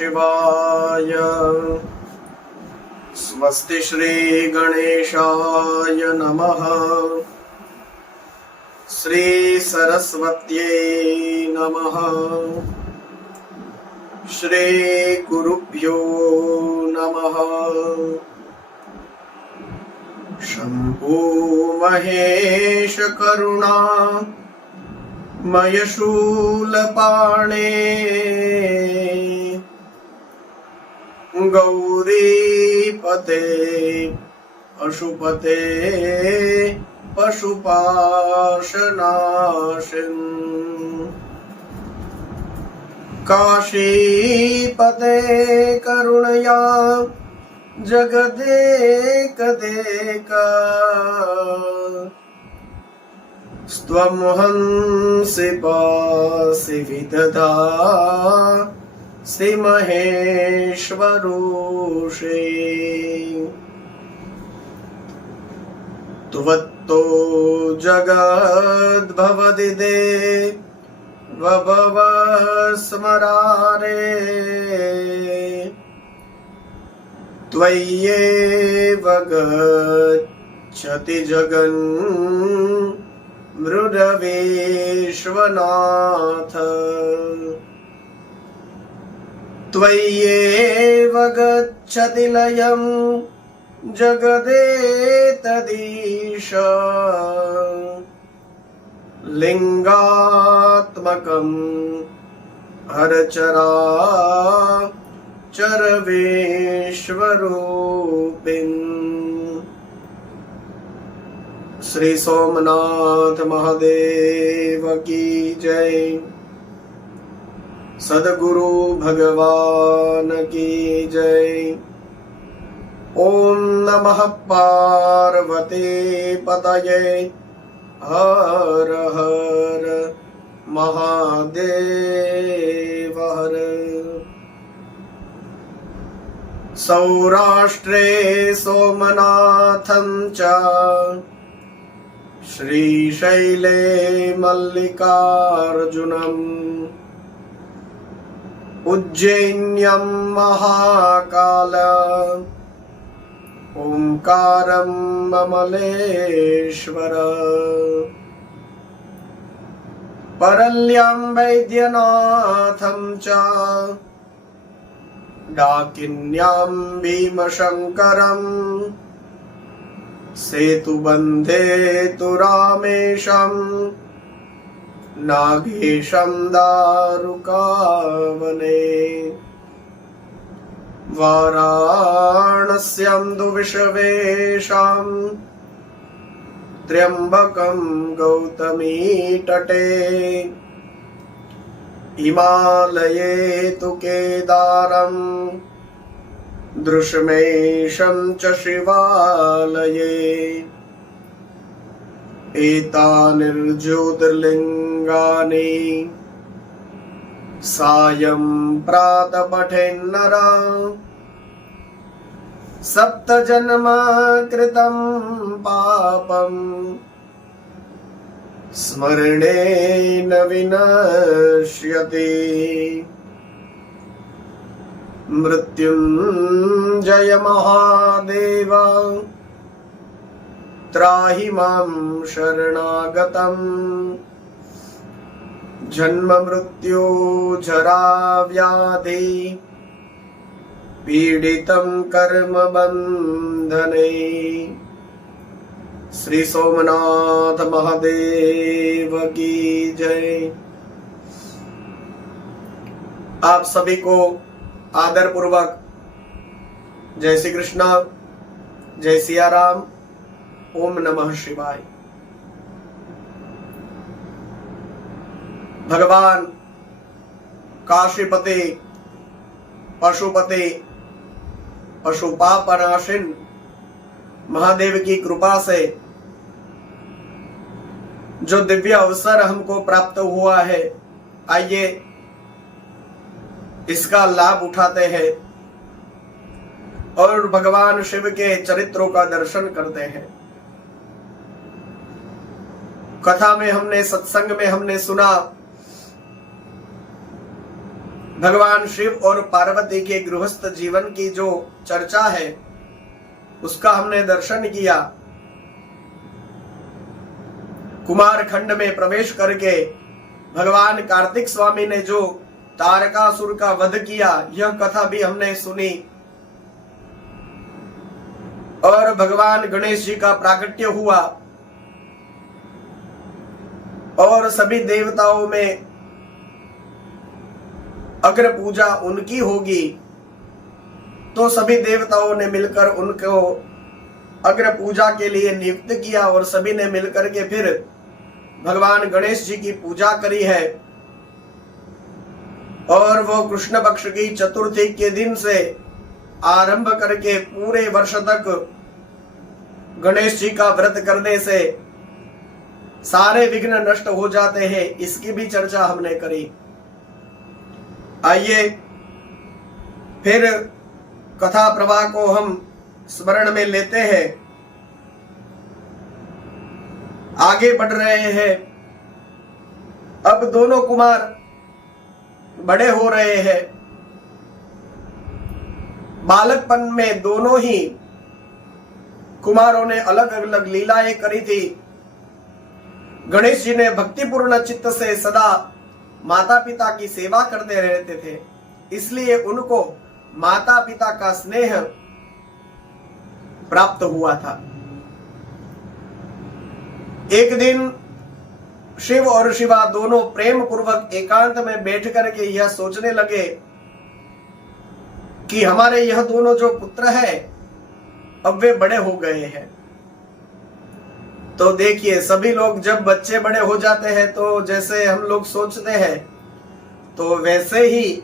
शिवाय। स्वस्ति श्री गणेशाय नमः। श्री सरस्वत्यै नमः। श्री गुरुभ्यो नमः। शंभो महेश करुणा मयशूलपाणे गौरीपते पशुपते पशुपाशनाशिन् काशीपते करुणया जगदेकदेक स्त्वं हंसि पासि विदधासि महेश्वरोषे। त्वत्तो जगद्भवदिदे वभव स्मरारे। त्वय्येव गच्छति जगन् मृडवेश्वनाथ। त्वय्येव गच्छति लयं जगदेतदीश। लिंगात्मकं हरचराचर विश्वरूपिन्। श्री सोमनाथ महादेव की जय। सद्गुरु भगवान की जय। ओम नमः पार्वती पतये हर हर महादेव हर। सौराष्ट्रे सोमनाथं च श्रीशैले मल्लिकार्जुनम्। उज्जैन्यं महाकाल ओंकारं ममलेश्वर। परल्यं वैद्यनाथं च डाकिन्यां भीमशंकरम्। सेतुबन्धे तु रामेशं नागेशं दारुकावने। वाराणस्यां तु विश्वेशं त्र्यम्बकं गौतमी तटे। हिमालये तु केदारं दृशमेशं च शिवालये। एतानिर्ज्योतिर्लिङ्गानि सायं प्रातः पठेन्नर। सप्तजन्म कृतं पापं स्मरणेन विनश्यति। मृत्युंजय महादेव त्राहि मां शरणागतम्। जन्म मृत्यु जरा व्याधि पीडितं कर्म बंधने। श्री सोमनाथ महादेव की जय। आप सभी को आदर पूर्वक जय श्री कृष्ण, जय सिया राम, ओम नमः शिवाय। भगवान काशीपति पशुपति पशुपापनाशिन महादेव की कृपा से जो दिव्य अवसर हमको प्राप्त हुआ है, आइए इसका लाभ उठाते हैं और भगवान शिव के चरित्रों का दर्शन करते हैं। कथा में हमने, सत्संग में हमने सुना भगवान शिव और पार्वती के गृहस्थ जीवन की जो चर्चा है उसका हमने दर्शन किया। कुमार खंड में प्रवेश करके भगवान कार्तिक स्वामी ने जो तारकासुर का वध किया, यह कथा भी हमने सुनी। और भगवान गणेश जी का प्राकट्य हुआ और सभी देवताओं में अग्र पूजा उनकी होगी, तो सभी देवताओं ने मिलकर उनको अग्र पूजा के लिए नियुक्त किया और सभी ने मिलकर के फिर भगवान गणेश जी की पूजा करी है। और वो कृष्ण पक्ष की चतुर्थी के दिन से आरंभ करके पूरे वर्ष तक गणेश जी का व्रत करने से सारे विघ्न नष्ट हो जाते हैं, इसकी भी चर्चा हमने करी। आइए फिर कथा प्रवाह को हम स्मरण में लेते हैं, आगे बढ़ रहे हैं। अब दोनों कुमार बड़े हो रहे हैं। बालकपन में दोनों ही कुमारों ने अलग अलग लीलाएं करी थी। गणेश जी ने भक्तिपूर्ण चित्त से सदा माता पिता की सेवा करते रहते थे, इसलिए उनको माता पिता का स्नेह प्राप्त हुआ था। एक दिन शिव और शिवा दोनों प्रेम पूर्वक एकांत में बैठ करके यह सोचने लगे कि हमारे यह दोनों जो पुत्र है अब वे बड़े हो गए हैं। तो देखिए, सभी लोग जब बच्चे बड़े हो जाते हैं तो जैसे हम लोग सोचते हैं, तो वैसे ही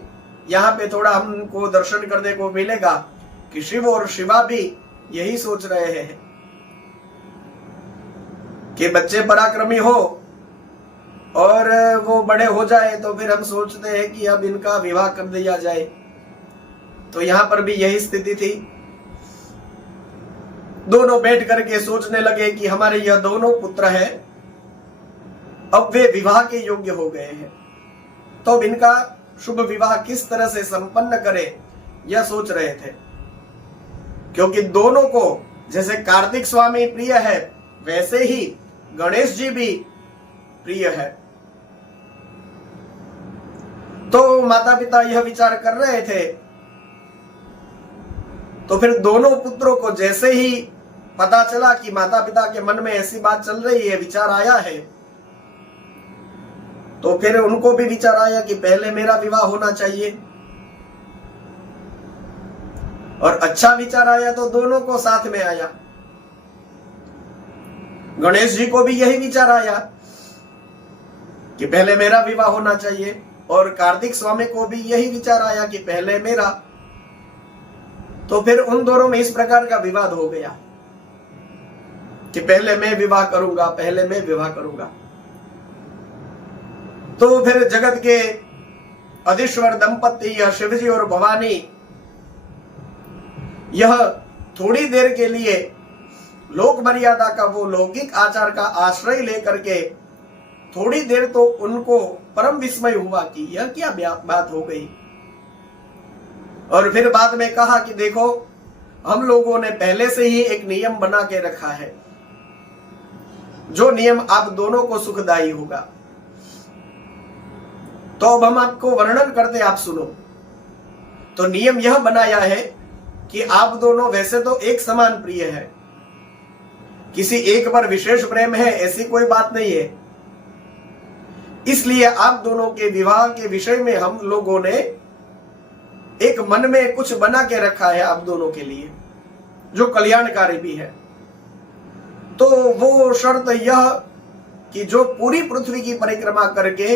यहाँ पे थोड़ा हमको दर्शन करने को मिलेगा कि शिव और शिवा भी यही सोच रहे हैं कि बच्चे पराक्रमी हो और वो बड़े हो जाए तो फिर हम सोचते हैं कि अब इनका विवाह कर दिया जाए। तो यहाँ पर भी यही स्थिति थी। दोनों बैठ करके सोचने लगे कि हमारे यह दोनों पुत्र हैं, अब वे विवाह के योग्य हो गए हैं, तो अब इनका शुभ विवाह किस तरह से संपन्न करें, यह सोच रहे थे। क्योंकि दोनों को जैसे कार्तिक स्वामी प्रिय है, वैसे ही गणेश जी भी प्रिय है। तो माता पिता यह विचार कर रहे थे। तो फिर दोनों पुत्रों को जैसे ही पता चला कि माता पिता के मन में ऐसी बात चल रही है, विचार आया है, तो फिर उनको भी विचार आया कि पहले मेरा विवाह होना चाहिए। और अच्छा विचार आया तो दोनों को साथ में आया। गणेश जी को भी यही विचार आया कि पहले मेरा विवाह होना चाहिए, और कार्तिक स्वामी को भी यही विचार आया कि पहले मेरा। तो फिर उन दोनों में इस प्रकार का विवाद हो गया कि पहले मैं विवाह करूंगा, पहले मैं विवाह करूंगा। तो फिर जगत के अधीश्वर दंपति यह शिवजी और भवानी यह थोड़ी देर के लिए लोक मर्यादा का, वो लौकिक आचार का आश्रय लेकर के थोड़ी देर तो उनको परम विस्मय हुआ कि यह क्या बात हो गई। और फिर बाद में कहा कि देखो, हम लोगों ने पहले से ही एक नियम बना के रखा है, जो नियम आप दोनों को सुखदायी होगा। तो अब हम आपको वर्णन करते, आप सुनो। तो नियम यह बनाया है कि आप दोनों वैसे तो एक समान प्रिय है, किसी एक पर विशेष प्रेम है ऐसी कोई बात नहीं है। इसलिए आप दोनों के विवाह के विषय में हम लोगों ने एक मन में कुछ बना के रखा है आप दोनों के लिए, जो कल्याणकारी भी है। तो वो शर्त यह कि जो पूरी पृथ्वी की परिक्रमा करके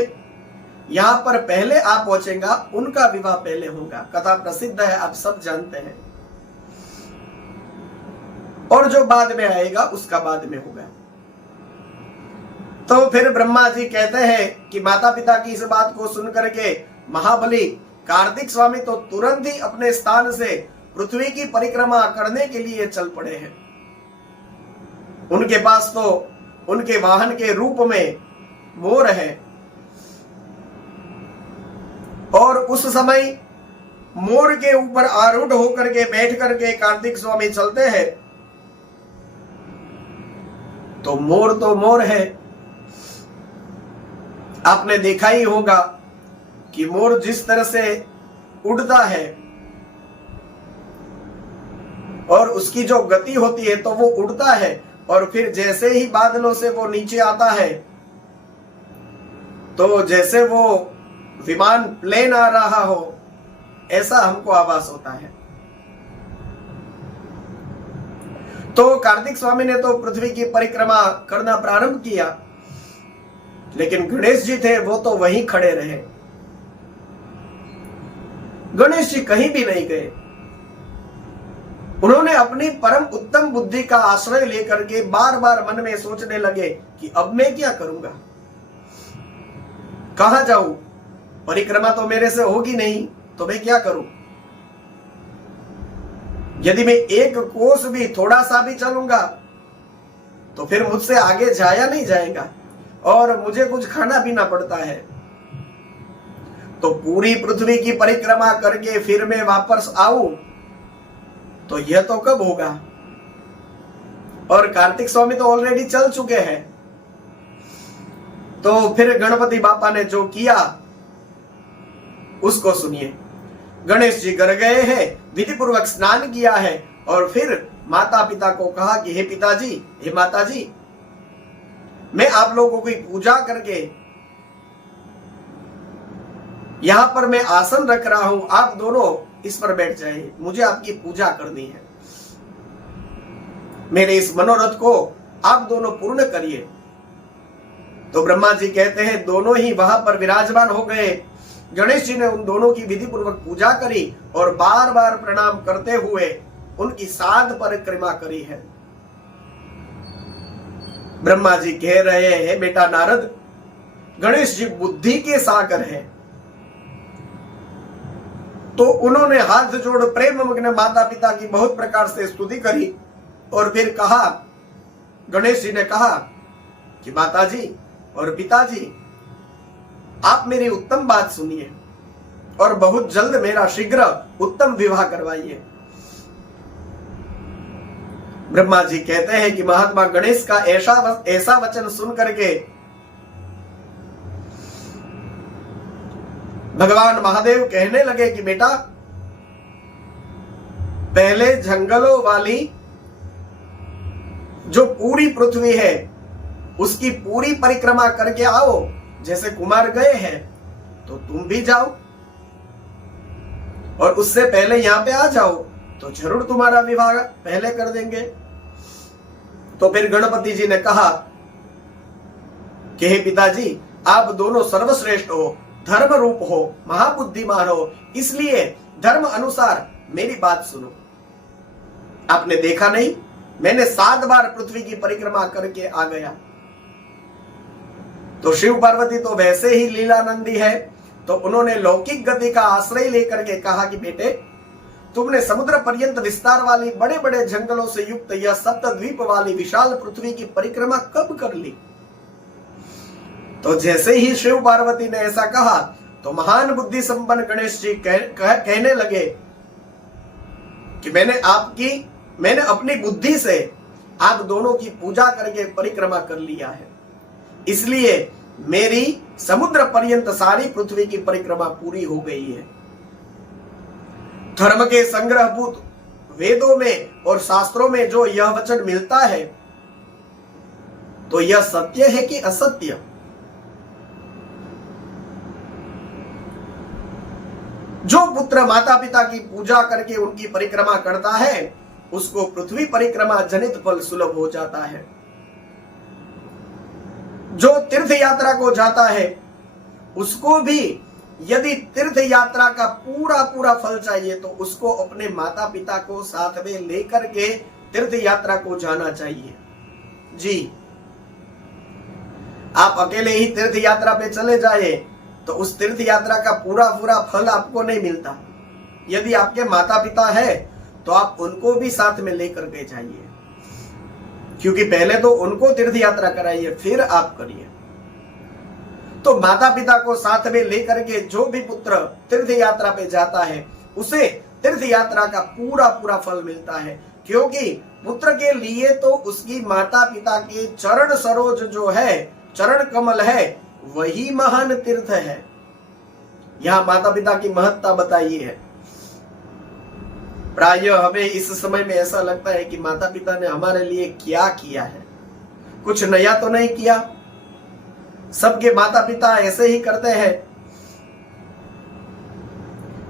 यहां पर पहले आप पहुंचेगा, उनका विवाह पहले होगा। कथा प्रसिद्ध है, आप सब जानते हैं। और जो बाद में आएगा उसका बाद में होगा। तो फिर ब्रह्मा जी कहते हैं कि माता पिता की इस बात को सुनकर के महाबली कार्तिक स्वामी तो तुरंत ही अपने स्थान से पृथ्वी की परिक्रमा करने के लिए चल पड़े हैं। उनके पास तो उनके वाहन के रूप में मोर है। और उस समय मोर के ऊपर आरूढ़ होकर के बैठ करके कार्तिक स्वामी चलते हैं। तो मोर है। आपने देखा ही होगा कि मोर जिस तरह से उड़ता है और उसकी जो गति होती है तो वो उड़ता है, और फिर जैसे ही बादलों से वो नीचे आता है तो जैसे वो विमान प्लेन आ रहा हो ऐसा हमको आभास होता है। तो कार्तिक स्वामी ने तो पृथ्वी की परिक्रमा करना प्रारंभ किया, लेकिन गणेश जी थे वो तो वहीं खड़े रहे। गणेश जी कहीं भी नहीं गए। उन्होंने अपनी परम उत्तम बुद्धि का आश्रय लेकर के बार बार मन में सोचने लगे कि अब मैं क्या करूंगा, कहां जाऊं, परिक्रमा तो मेरे से होगी नहीं, तो मैं क्या करूं। यदि मैं एक कोस भी थोड़ा सा भी चलूंगा तो फिर मुझसे आगे जाया नहीं जाएगा और मुझे कुछ खाना पीना पड़ता है। तो पूरी पृथ्वी की परिक्रमा करके फिर मैं वापस आऊं तो यह तो कब होगा। और कार्तिक स्वामी तो ऑलरेडी चल चुके हैं। तो फिर गणपति बापा ने जो किया उसको सुनिए। गणेश जी घर गए हैं, विधि पूर्वक स्नान किया है और फिर माता पिता को कहा कि हे पिताजी, हे माताजी, मैं आप लोगों की पूजा करके यहां पर मैं आसन रख रहा हूं, आप दोनों इस पर बैठ जाइए, मुझे आपकी पूजा करनी है। मेरे इस मनोरथ को आप दोनों पूर्ण करिए। तो ब्रह्मा जी कहते हैं दोनों ही वहां पर विराजमान हो गए। गणेश जी ने उन दोनों की विधि पूर्वक पूजा करी और बार बार प्रणाम करते हुए उनकी 7 परिक्रमा करी है। ब्रह्मा जी कह रहे हैं बेटा नारद, गणेश जी बुद्धि के सागर हैं। तो उन्होंने हाथ जोड़ प्रेम मग्न माता पिता की बहुत प्रकार से स्तुति करी और फिर कहा, गणेश जी ने कहा कि माताजी और पिताजी, आप मेरी उत्तम बात सुनिए और बहुत जल्द मेरा शीघ्र उत्तम विवाह करवाइए। ब्रह्मा जी कहते हैं कि महात्मा गणेश का ऐसा वचन सुन करके भगवान महादेव कहने लगे कि बेटा, पहले जंगलों वाली जो पूरी पृथ्वी है उसकी पूरी परिक्रमा करके आओ। जैसे कुमार गए हैं तो तुम भी जाओ और उससे पहले यहां पे आ जाओ तो जरूर तुम्हारा विवाह पहले कर देंगे। तो फिर गणपति जी ने कहा कि हे पिताजी, आप दोनों सर्वश्रेष्ठ हो, धर्म रूप हो, महाबुद्धिमान हो, इसलिए धर्म अनुसार मेरी बात सुनो। आपने देखा नहीं, मैंने 7 बार पृथ्वी की परिक्रमा करके आ गया। तो शिव पार्वती तो वैसे ही लीलानंदी है, तो उन्होंने लौकिक गति का आश्रय लेकर के कहा कि बेटे, तुमने समुद्र पर्यंत विस्तार वाली बड़े बड़े जंगलों से युक्त यह सप्तद्वीप वाली विशाल पृथ्वी की परिक्रमा कब कर ली। तो जैसे ही शिव पार्वती ने ऐसा कहा तो महान बुद्धि संपन्न गणेश जी कहने लगे कि मैंने अपनी बुद्धि से आप दोनों की पूजा करके परिक्रमा कर लिया है, इसलिए मेरी समुद्र पर्यंत सारी पृथ्वी की परिक्रमा पूरी हो गई है। धर्म के संग्रहभूत वेदों में और शास्त्रों में जो यह वचन मिलता है तो यह सत्य है कि असत्य। जो पुत्र माता पिता की पूजा करके उनकी परिक्रमा करता है उसको पृथ्वी परिक्रमा जनित फल सुलभ हो जाता है। जो तीर्थ यात्रा को जाता है उसको भी यदि तीर्थ यात्रा का पूरा पूरा फल चाहिए तो उसको अपने माता पिता को साथ में लेकर के तीर्थ यात्रा को जाना चाहिए। जी, आप अकेले ही तीर्थ यात्रा पे चले जाए तो उस तीर्थ यात्रा का पूरा पूरा फल आपको नहीं मिलता। यदि आपके माता पिता है तो आप उनको भी साथ में लेकर के जाइए, क्योंकि पहले तो उनको तीर्थ यात्रा कराइए फिर आप करिए। तो माता पिता को साथ में लेकर के जो भी पुत्र तीर्थ यात्रा पे जाता है उसे तीर्थ यात्रा का पूरा पूरा फल मिलता है, क्योंकि पुत्र के लिए तो उसकी माता पिता के चरण सरोज जो है, चरण कमल है, वही महान तीर्थ है। यहां माता पिता की महत्ता बताई है। प्रायः हमें इस समय में ऐसा लगता है कि माता पिता ने हमारे लिए क्या किया है, कुछ नया तो नहीं किया। सबके माता पिता ऐसे ही करते हैं,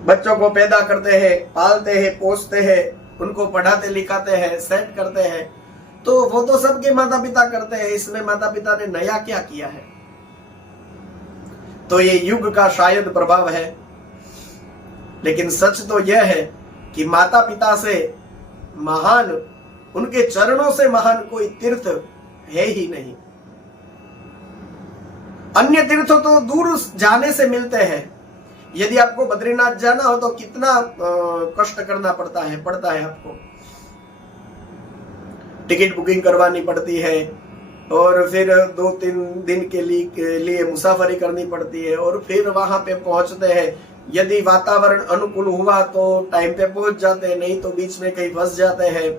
बच्चों को पैदा करते हैं, पालते हैं, पोसते हैं, उनको पढ़ाते लिखाते हैं, सेट करते हैं, तो वो तो सबके माता पिता करते हैं, इसमें माता पिता ने नया क्या किया है। तो ये युग का शायद प्रभाव है, लेकिन सच तो यह है कि माता पिता से महान, उनके चरणों से महान कोई तीर्थ है ही नहीं। अन्य तीर्थ तो दूर जाने से मिलते हैं। यदि आपको बद्रीनाथ जाना हो तो कितना कष्ट करना पड़ता है आपको। टिकट बुकिंग करवानी पड़ती है और फिर 2-3 दिन के लिए मुसाफरी करनी पड़ती है और फिर वहां पे पहुंचते हैं। यदि वातावरण अनुकूल हुआ तो टाइम पे पहुंच जाते हैं, नहीं तो बीच में कहीं फंस जाते हैं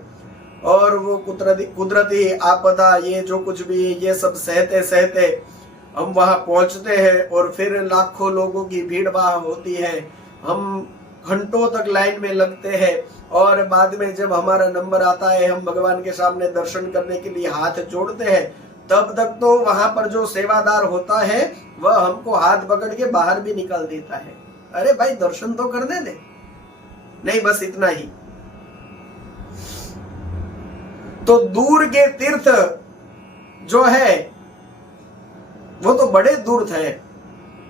और वो कुदरती आपदा, ये जो कुछ भी, ये सब सहते सहते हम वहां पहुंचते हैं और फिर लाखों लोगों की भीड़ वहां होती है। हम घंटों तक लाइन में लगते हैं और बाद में जब हमारा नंबर आता है, हम भगवान के सामने दर्शन करने के लिए हाथ जोड़ते हैं, तब तक तो वहां पर जो सेवादार होता है वह हमको हाथ पकड़ के बाहर भी निकाल देता है। अरे भाई दर्शन तो करने दे, नहीं बस इतना ही। तो दूर के तीर्थ जो है वो तो बड़े दूर है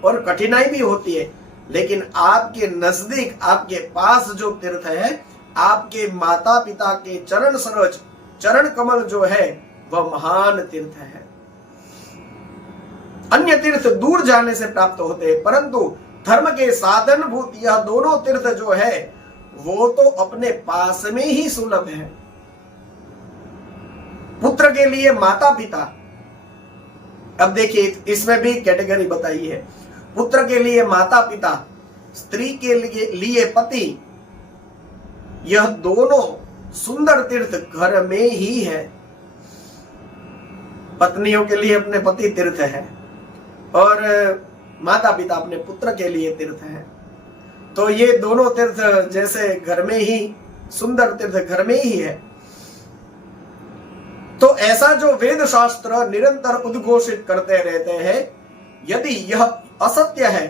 और कठिनाई भी होती है, लेकिन आपके नजदीक, आपके पास जो तीर्थ है, आपके माता पिता के चरण सरोज, चरण कमल जो है, वह महान तीर्थ है। अन्य तीर्थ दूर जाने से प्राप्त होते हैं, परंतु धर्म के साधन भूत यह दोनों तीर्थ जो है वो तो अपने पास में ही सुलभ है। पुत्र के लिए माता पिता, अब देखिए इसमें भी कैटेगरी बताई है। पुत्र के लिए माता पिता, स्त्री के लिए पति, यह दोनों सुंदर तीर्थ घर में ही है। पत्नियों के लिए अपने पति तीर्थ है और माता पिता अपने पुत्र के लिए तीर्थ है। तो ये दोनों तीर्थ जैसे घर में ही, सुंदर तीर्थ घर में ही है। तो ऐसा जो वेद शास्त्र निरंतर उद्घोषित करते रहते हैं, यदि यह असत्य है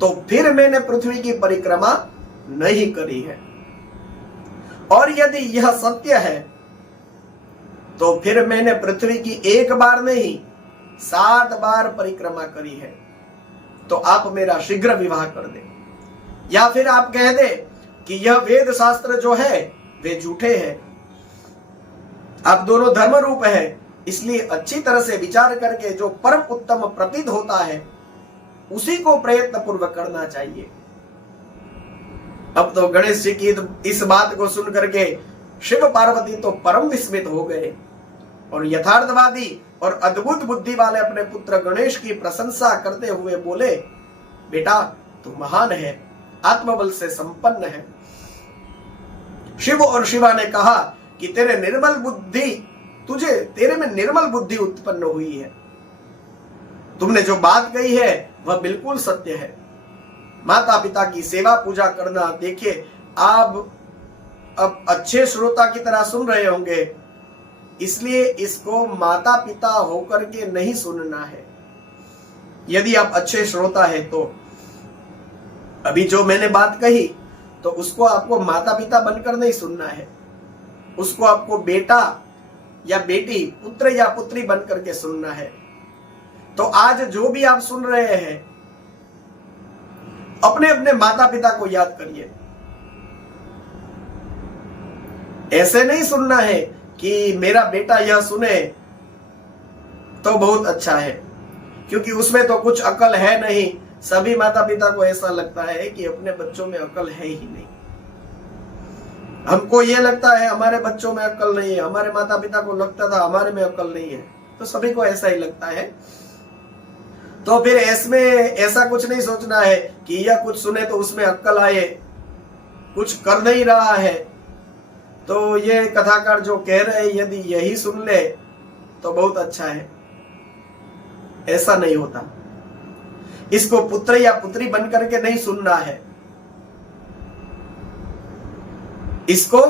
तो फिर मैंने पृथ्वी की परिक्रमा नहीं करी है, और यदि यह सत्य है तो फिर मैंने पृथ्वी की 1 बार नहीं 7 बार परिक्रमा करी है। तो आप मेरा शीघ्र विवाह कर दे, या फिर आप कह दे कि यह वेद शास्त्र जो है वे झूठे हैं, आप दोनों धर्म रूप है, इसलिए अच्छी तरह से विचार करके जो परम उत्तम प्रतीत होता है उसी को प्रयत्न पूर्वक करना चाहिए। अब तो गणेश जी की इस बात को सुन करके शिव पार्वती तो परम विस्मित हो गए और यथार्थवादी और अद्भुत बुद्धि वाले अपने पुत्र गणेश की प्रशंसा करते हुए बोले, बेटा तू महान है, आत्मबल से संपन्न है। शिव और शिवा ने कहा कि तेरे में निर्मल बुद्धि उत्पन्न हुई है। तुमने जो बात कही है वह बिल्कुल सत्य है। माता पिता की सेवा पूजा करना, देखिए आप अब अच्छे श्रोता की तरह सुन रहे होंगे, इसलिए इसको माता पिता होकर के नहीं सुनना है। यदि आप अच्छे श्रोता है तो अभी जो मैंने बात कही तो उसको आपको माता पिता बनकर नहीं सुनना है, उसको आपको बेटा या बेटी, पुत्र या पुत्री बनकर के सुनना है। तो आज जो भी आप सुन रहे हैं, अपने अपने माता पिता को याद करिए। ऐसे नहीं सुनना है कि मेरा बेटा यह सुने तो बहुत अच्छा है, क्योंकि उसमें तो कुछ अकल है नहीं। सभी माता पिता को ऐसा लगता है कि अपने बच्चों में अकल है ही नहीं। हमको ये लगता है हमारे बच्चों में अकल नहीं है, हमारे माता पिता को लगता था हमारे में अकल नहीं है, तो सभी को ऐसा ही लगता है। तो फिर इसमें ऐसा कुछ नहीं सोचना है कि यह कुछ सुने तो उसमें अक्कल आए, कुछ कर नहीं रहा है तो ये कथाकार जो कह रहे हैं यदि यही सुन ले तो बहुत अच्छा है, ऐसा नहीं होता। इसको पुत्र या पुत्री बन करके नहीं सुनना है, इसको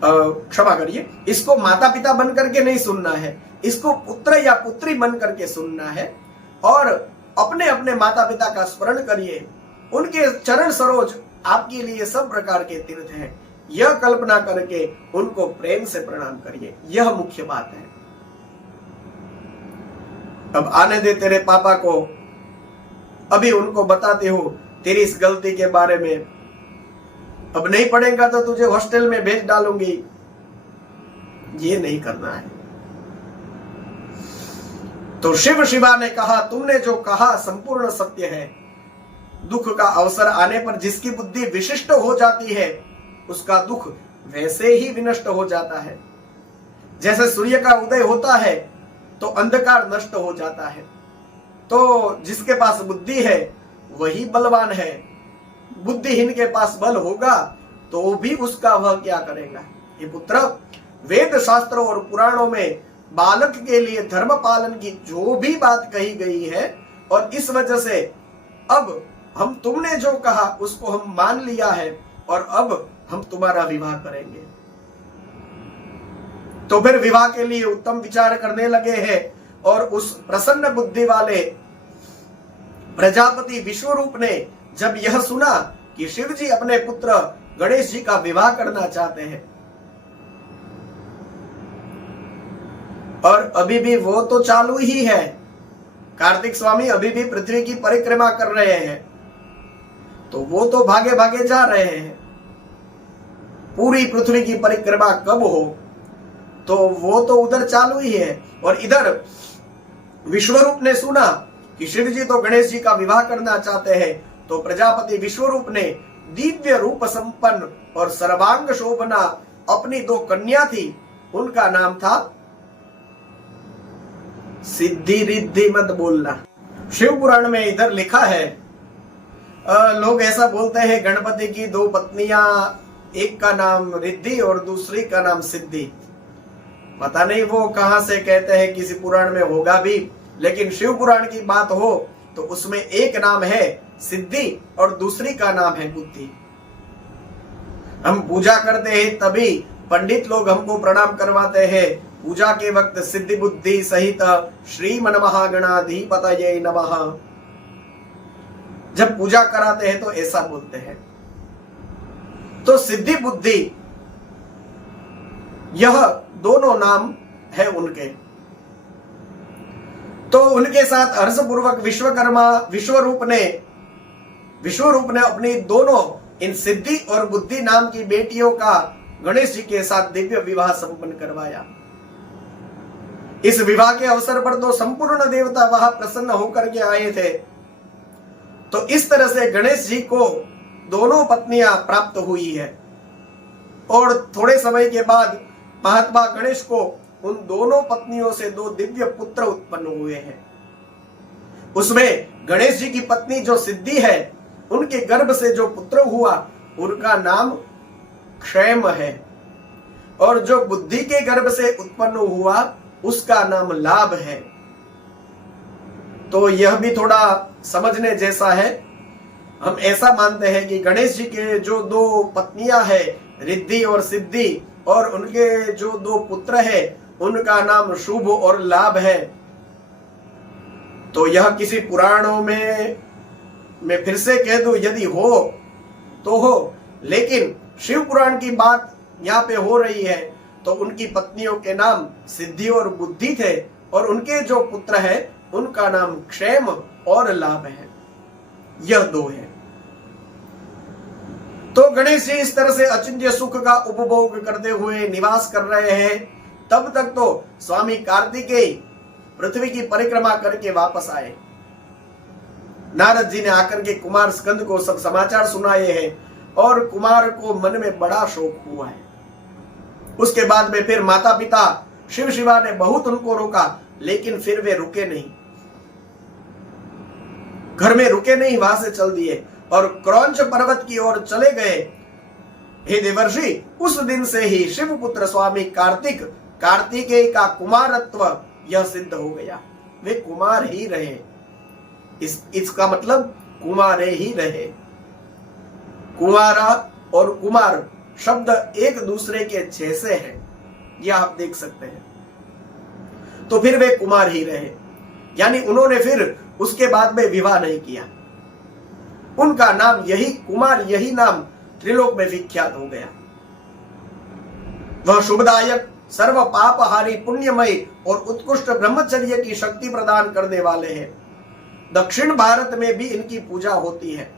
क्षमा करिए, इसको माता पिता बन करके नहीं सुनना है, इसको पुत्र या पुत्री बन करके सुनना है। और अपने अपने माता पिता का स्मरण करिए, उनके चरण सरोज आपके लिए सब प्रकार के तीर्थ हैं, यह कल्पना करके उनको प्रेम से प्रणाम करिए, यह मुख्य बात है। अब आने दे तेरे पापा को, अभी उनको बताते हो तेरी इस गलती के बारे में, अब नहीं पढ़ेगा तो तुझे हॉस्टल में भेज डालूंगी, ये नहीं करना है। तो शिव शिवा ने कहा तुमने जो कहा संपूर्ण सत्य है। दुख का अवसर आने पर जिसकी बुद्धि विशिष्ट हो जाती है उसका दुख वैसे ही विनष्ट हो जाता है। जैसे सूर्य का उदय होता है तो अंधकार नष्ट हो जाता है। तो जिसके पास बुद्धि है वही बलवान है, बुद्धिहीन के पास बल होगा तो भी उसका वह क्या करेगा। ये पुत्र, वेद शास्त्रों और पुराणों में बालक के लिए धर्म पालन की जो भी बात कही गई है, और इस वजह से अब हम तुमने जो कहा उसको हम मान लिया है और अब हम तुम्हारा विवाह करेंगे। तो फिर विवाह के लिए उत्तम विचार करने लगे हैं और उस प्रसन्न बुद्धि वाले प्रजापति विश्वरूप ने जब यह सुना कि शिव जी अपने पुत्र गणेश जी का विवाह करना चाहते हैं, और अभी भी वो तो चालू ही है, कार्तिक स्वामी अभी भी पृथ्वी की परिक्रमा कर रहे हैं, तो वो तो भागे भागे जा रहे हैं। पूरी पृथ्वी की परिक्रमा कब हो तो वो तो उधर चालू ही है। और इधर विश्वरूप ने सुना कि शिव जी तो गणेश जी का विवाह करना चाहते हैं, तो प्रजापति विश्वरूप ने दिव्य रूप संपन्न और सर्वांग शोभना अपनी 2 कन्या थी, उनका नाम था सिद्धि रिद्धि मत बोलना। शिव पुराण में इधर लिखा है, लोग ऐसा बोलते हैं गणपति की 2 पत्नियां, एक का नाम रिद्धि और दूसरी का नाम सिद्धि। पता नहीं वो कहां से कहते हैं, किसी पुराण में होगा भी, लेकिन शिव पुराण की बात हो तो उसमें एक नाम है सिद्धि और दूसरी का नाम है बुद्धि। हम पूजा करते हैं तभी पंडित लोग हमको प्रणाम करवाते हैं, पूजा के वक्त सिद्धि बुद्धि सहित श्रीमन महागणाधिपतये नमः जब पूजा कराते हैं तो ऐसा बोलते हैं। तो सिद्धि बुद्धि यह दोनों नाम है उनके। तो उनके साथ हर्षपूर्वक विश्वरूप ने अपनी दोनों इन सिद्धि और बुद्धि नाम की बेटियों का गणेश जी के साथ दिव्य विवाह संपन्न करवाया। इस विवाह के अवसर पर तो संपूर्ण देवता वहां प्रसन्न होकर के आए थे। तो इस तरह से गणेश जी को दोनों पत्नियां प्राप्त हुई है, और थोड़े समय के बाद महात्मा गणेश को उन दोनों पत्नियों से 2 दिव्य पुत्र उत्पन्न हुए हैं। उसमें गणेश जी की पत्नी जो सिद्धि है, उनके गर्भ से जो पुत्र हुआ उनका नाम क्षेम है, और जो बुद्धि के गर्भ से उत्पन्न हुआ उसका नाम लाभ है। तो यह भी थोड़ा समझने जैसा है। हम ऐसा मानते हैं कि गणेश जी के जो 2 पत्नियां हैं रिद्धि और सिद्धि, और उनके जो 2 पुत्र हैं उनका नाम शुभ और लाभ है। तो यह किसी पुराणों में मैं फिर से कह दूं, यदि हो तो हो, लेकिन शिव पुराण की बात यहाँ पे हो रही है, तो उनकी पत्नियों के नाम सिद्धि और बुद्धि थे, और उनके जो पुत्र है उनका नाम क्षेम और लाभ है। यह 2 है। तो गणेश जी इस तरह से अचिंत्य सुख का उपभोग करते हुए निवास कर रहे हैं। तब तक तो स्वामी कार्तिकेय पृथ्वी की परिक्रमा करके वापस आए। नारद जी ने आकर के कुमार स्कंद को सब समाचार सुनाए हैं, और कुमार को मन में बड़ा शोक हुआ है। उसके बाद में फिर माता पिता शिव शिवा ने बहुत उनको रोका, लेकिन फिर वे रुके नहीं। घर में रुके नहीं, वहां से चल दिए और क्रौंच पर्वत की ओर चले गए। हे देवर्षि, उस दिन से ही शिवपुत्र स्वामी कार्तिकेय का कुमारत्व यह सिद्ध हो गया। वे कुमार ही रहे। इसका मतलब कुमारे ही रहे। कुमारा और कुमार शब्द एक दूसरे के जैसे हैं, यह आप देख सकते हैं। तो फिर वे कुमार ही रहे, यानी उन्होंने फिर उसके बाद में विवाह नहीं किया। उनका नाम यही कुमार, यही नाम त्रिलोक में विख्यात हो गया। वह शुभदायक, सर्व पापहारी, पुण्यमय और उत्कृष्ट ब्रह्मचर्य की शक्ति प्रदान करने वाले हैं। दक्षिण भारत में भी इनकी पूजा होती है,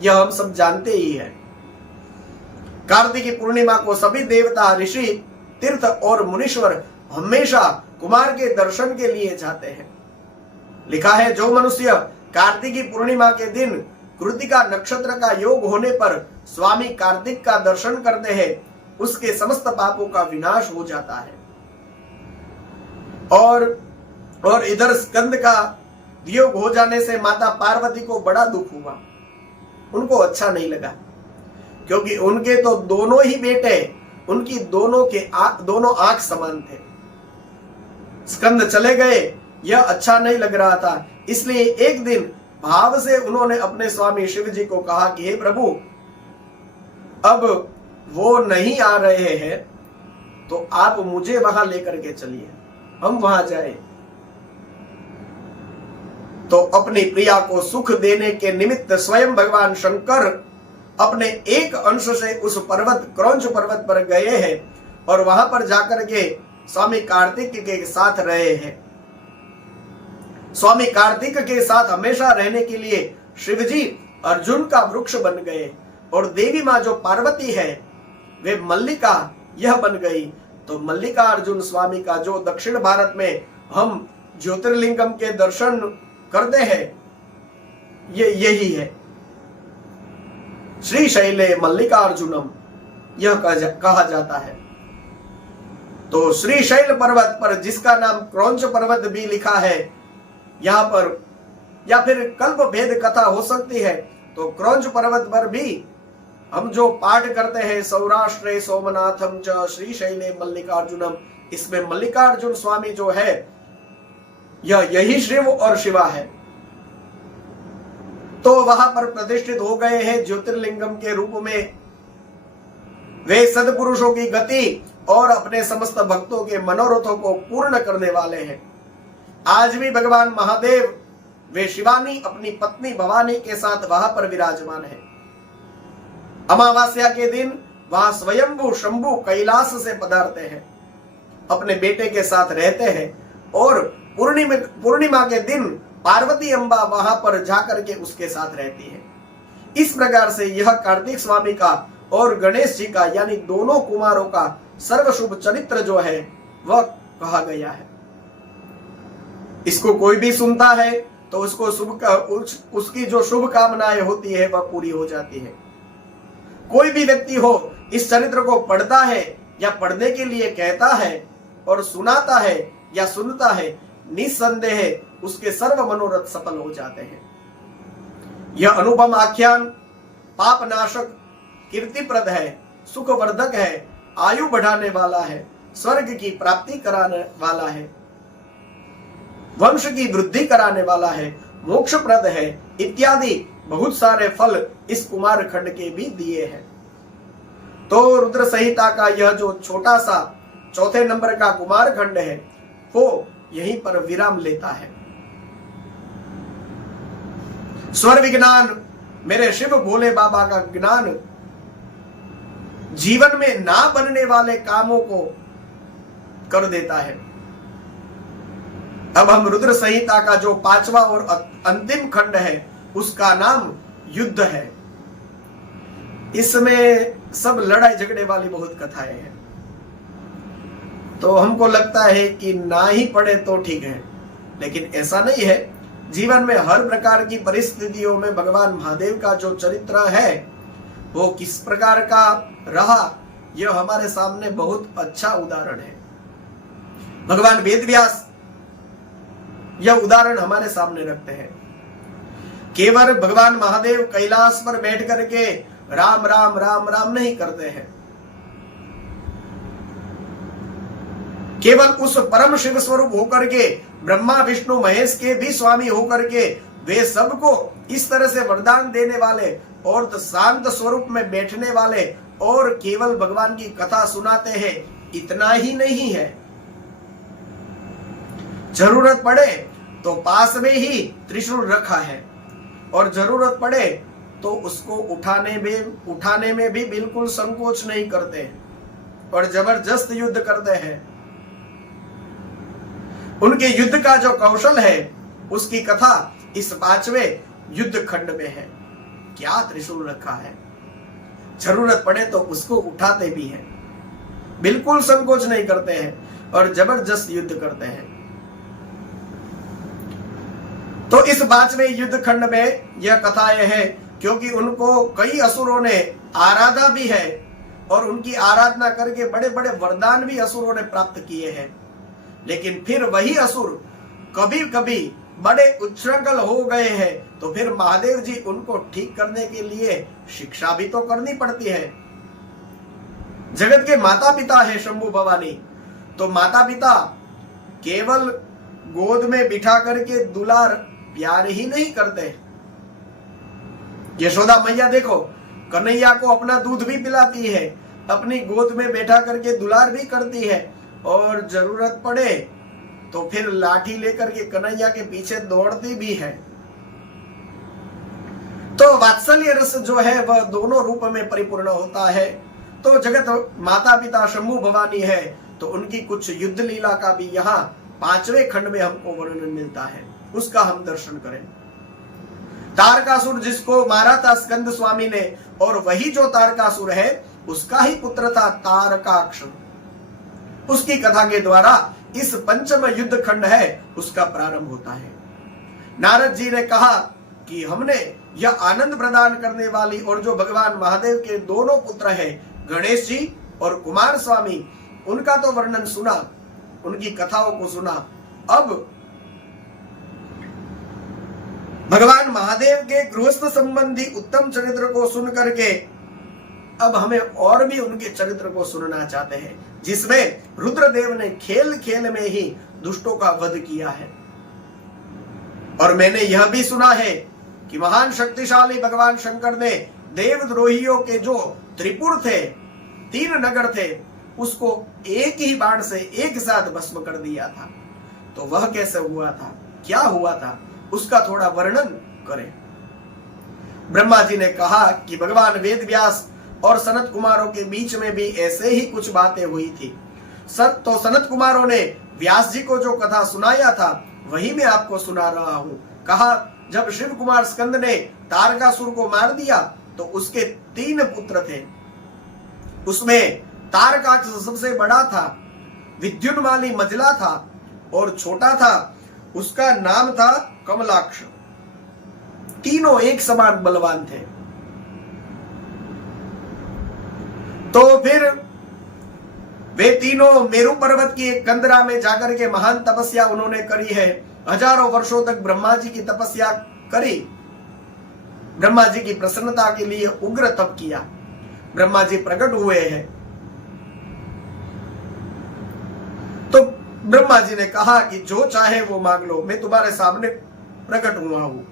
यह हम सब जानते ही हैं। कार्तिकी पूर्णिमा को सभी देवता, ऋषि, तीर्थ और मुनीश्वर हमेशा कुमार के दर्शन के लिए जाते हैं। लिखा है, जो मनुष्य कार्तिकी पूर्णिमा के दिन कृतिका नक्षत्र का योग होने पर स्वामी कार्तिक का दर्शन करते हैं, उसके समस्त पापों का विनाश हो जाता है। और इधर स्कंद का वियोग हो जाने से माता पार्वती को बड़ा दुख हुआ। उनको अच्छा नहीं लगा, क्योंकि उनके तो दोनों ही बेटे, उनकी दोनों आंख समान थे। स्कंद चले गए, यह अच्छा नहीं लग रहा था। इसलिए एक दिन भाव से उन्होंने अपने स्वामी शिव जी को कहा कि हे प्रभु, अब वो नहीं आ रहे हैं, तो आप मुझे वहां लेकर के चलिए, हम वहां जाए। तो अपनी प्रिया को सुख देने के निमित्त स्वयं भगवान शंकर अपने एक अंश से उस पर्वत, क्रौंच पर्वत पर गए हैं और वहां पर जाकर के स्वामी कार्तिक के साथ रहे हैं। स्वामी कार्तिक के साथ हमेशा रहने के लिए शिवजी अर्जुन का वृक्ष बन गए और देवी माँ जो पार्वती है वे मल्लिका यह बन गई। तो मल्लिका अर्जुन स्वामी का जो दक्षिण भारत में हम ज्योतिर्लिंगम के दर्शन करते हैं, ये यही है। श्री शैले मल्लिकार्जुनम यह कहा जाता है। तो श्री शैल पर्वत पर, जिसका नाम क्रौंच पर्वत भी लिखा है यहां पर, या फिर कल्प भेद कथा हो सकती है, तो क्रौंच पर्वत पर भी हम जो पाठ करते हैं, सौराष्ट्रे सोमनाथम च श्री शैले मल्लिकार्जुनम, इसमें मल्लिकार्जुन स्वामी जो है यही शिव और शिवा है। तो वहां पर प्रतिष्ठित हो गए हैं ज्योतिर्लिंगम के रूप में। वे सदपुरुषों की गति और अपने समस्त भक्तों के मनोरथों को पूर्ण करने वाले हैं। आज भी भगवान महादेव वे शिवानी अपनी पत्नी भवानी के साथ वहां पर विराजमान है। अमावास्या के दिन वहां स्वयंभू शंभु कैलाश से पधारते हैं, अपने बेटे के साथ रहते हैं और पूर्णिमा के दिन पार्वती अम्बा वहां पर जाकर के उसके साथ रहती है। इस प्रकार से यह कार्तिक स्वामी का और गणेश जी का, यानी दोनों कुमारों का सर्वशुभ चरित्र जो है वह कहा गया है। इसको कोई भी सुनता है तो उसको उसकी जो शुभ कामनाएं होती है वह पूरी हो जाती है। कोई भी व्यक्ति हो, इस चरित्र को पढ़ता है या पढ़ने के लिए कहता है और सुनाता है या सुनता है, निस्संदेह उसके सर्व मनोरथ सफल हो जाते हैं। यह अनुपम आख्यान पाप नाशक, कीर्तिप्रद है, सुखवर्धक है, आयु बढ़ाने वाला है, स्वर्ग की प्राप्ति कराने वाला है, वंश की वृद्धि कराने वाला है, मोक्षप्रद है, इत्यादि बहुत सारे फल इस कुमार खंड के भी दिए हैं। तो रुद्र संहिता का यह जो छोटा सा चौथे नंबर का कुमार खंड है वो यहीं पर विराम लेता है। स्वर विज्ञान, मेरे शिव भोले बाबा का ज्ञान जीवन में ना बनने वाले कामों को कर देता है। अब हम रुद्र संहिता का जो पांचवा और अंतिम खंड है उसका नाम युद्ध है। इसमें सब लड़ाई झगड़े वाली बहुत कथाएं हैं, तो हमको लगता है कि ना ही पढ़े तो ठीक है, लेकिन ऐसा नहीं है। जीवन में हर प्रकार की परिस्थितियों में भगवान महादेव का जो चरित्र है वो किस प्रकार का रहा, यह हमारे सामने बहुत अच्छा उदाहरण है। भगवान वेदव्यास यह उदाहरण हमारे सामने रखते हैं। केवल भगवान महादेव कैलाश पर बैठ करके राम राम राम राम नहीं करते हैं। केवल उस परम शिव स्वरूप होकर के, ब्रह्मा विष्णु महेश के भी स्वामी होकर के, वे सबको इस तरह से वरदान देने वाले और तो शांत स्वरूप में बैठने वाले और केवल भगवान की कथा सुनाते हैं, इतना ही नहीं है। जरूरत पड़े तो पास में ही त्रिशूल रखा है और जरूरत पड़े तो उसको उठाने में भी बिल्कुल संकोच नहीं करते और जबरदस्त युद्ध करते हैं। उनके युद्ध का जो कौशल है उसकी कथा इस 5वें युद्ध खंड में है। क्या त्रिशूल रखा है, जरूरत पड़े तो उसको उठाते भी हैं, बिल्कुल संकोच नहीं करते हैं और जबरदस्त युद्ध करते हैं। तो इस 5वें युद्ध खंड में यह कथाएं हैं, क्योंकि उनको कई असुरों ने आराधा भी है और उनकी आराधना करके बड़े बड़े वरदान भी असुरों ने प्राप्त किए हैं। लेकिन फिर वही असुर कभी कभी बड़े उच्छृंखल हो गए हैं, तो फिर महादेव जी उनको ठीक करने के लिए शिक्षा भी तो करनी पड़ती है। जगत के माता पिता है शंभु भवानी, तो माता पिता केवल गोद में बिठा करके दुलार प्यार ही नहीं करते। यशोदा मैया देखो, कन्हैया को अपना दूध भी पिलाती है, अपनी गोद में बैठा करके दुलार भी करती है और जरूरत पड़े तो फिर लाठी लेकर के कन्हैया के पीछे दौड़ती भी है। तो वात्सल्य रस जो है वह दोनों रूप में परिपूर्ण होता है। तो जगत माता पिता शंभु भवानी है, तो उनकी कुछ युद्ध लीला का भी यहाँ 5वें खंड में हमको वर्णन मिलता है, उसका हम दर्शन करें। तारकासुर जिसको मारा था स्कंद स्वामी ने, और वही जो तारकासुर है उसका ही पुत्र था तारकाक्ष। उसकी कथा के द्वारा इस 5वां युद्ध खंड है उसका प्रारंभ होता है। नारद जी ने कहा कि हमने यह आनंद प्रदान करने वाली और जो भगवान महादेव के दोनों पुत्र हैं, गणेश जी और कुमार स्वामी, उनका तो वर्णन सुना, उनकी कथाओं को सुना। अब भगवान महादेव के गृहस्थ संबंधी उत्तम चरित्र को सुन करके अब हमें और भी उनके चरित्र को सुनना चाहते हैं, जिसमें रुद्रदेव ने खेल खेल में ही दुष्टों का वध किया है। और मैंने यह भी सुना है कि महान शक्तिशाली भगवान शंकर ने देवद्रोहियों के जो त्रिपुर थे, 3 नगर थे, उसको एक ही बाण से एक साथ भस्म कर दिया था। तो वह कैसे हुआ था, क्या हुआ था, उसका थोड़ा वर्णन करें। ब्रह्मा जी ने कहा कि भगवान वेद व्यास और सनत कुमारों के बीच में भी ऐसे ही कुछ बातें हुई थी। तो सनत कुमारों ने व्यास जी को जो कथा सुनाया था वही मैं आपको सुना रहा हूं। कहा, जब शिव कुमार स्कंद ने तारकासुर को मार दिया तो उसके 3 पुत्र थे। उसमें तारकाक्ष सबसे बड़ा था, विद्युन्माली मजला था और छोटा था, उसका नाम था कमलाक्ष। तीनों एक समान बलवान थे। तो फिर वे तीनों मेरु पर्वत की एक कंदरा में जाकर के महान तपस्या उन्होंने करी है। हजारों वर्षों तक ब्रह्मा जी की तपस्या करी। ब्रह्मा जी की प्रसन्नता के लिए उग्र तप किया। ब्रह्मा जी प्रकट हुए हैं। तो ब्रह्मा जी ने कहा कि जो चाहे वो मांग लो, मैं तुम्हारे सामने प्रकट हुआ हूं,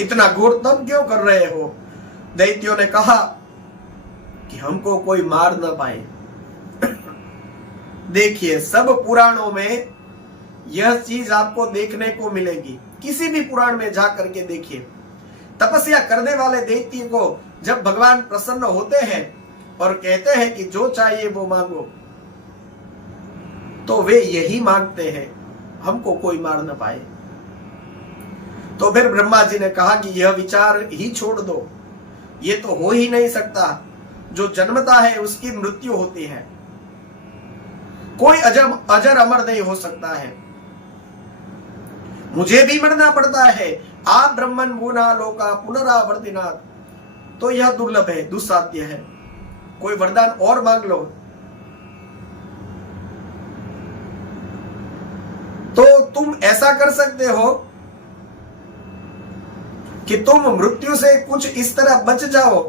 इतना घोर तप क्यों कर रहे हो। दैत्यों ने कहा कि हमको कोई मार न पाए। देखिए, सब पुराणों में यह चीज आपको देखने को मिलेगी। किसी भी पुराण में जा करके देखिए, तपस्या करने वाले दैत्य को जब भगवान प्रसन्न होते हैं और कहते हैं कि जो चाहिए वो मांगो, तो वे यही मांगते हैं, हमको कोई मार न पाए। तो फिर ब्रह्मा जी ने कहा कि यह विचार ही छोड़ दो, ये तो हो ही नहीं सकता। जो जन्मता है उसकी मृत्यु होती है, कोई अजर अमर नहीं हो सकता है। मुझे भी मरना पड़ता है। आप ब्रह्मन भूना लोका पुनरावर्तिनात्, तो यह दुर्लभ है, दुस्साध्य है। कोई वरदान और मांग लो। तो तुम ऐसा कर सकते हो कि तुम मृत्यु से कुछ इस तरह बच जाओ,